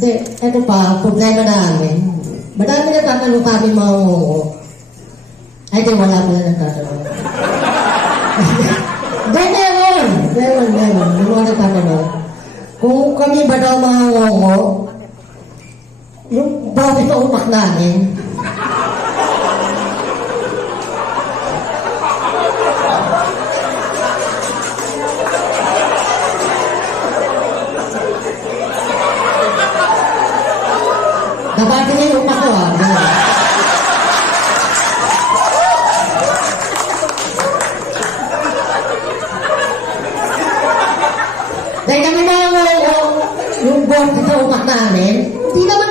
Hindi, ito pa, problema namin. Madami nagtatanong kami mga ngongo. Ay, di wala mo na nagtatanong. Hindi, meron. Yung mga nagtatanong. Kung kami ba daw mga ngongo, yung bakit na utak namin, nabatin yung utak ko Dahil kami mga ngongo, yung bakit sa utak namin, hindi naman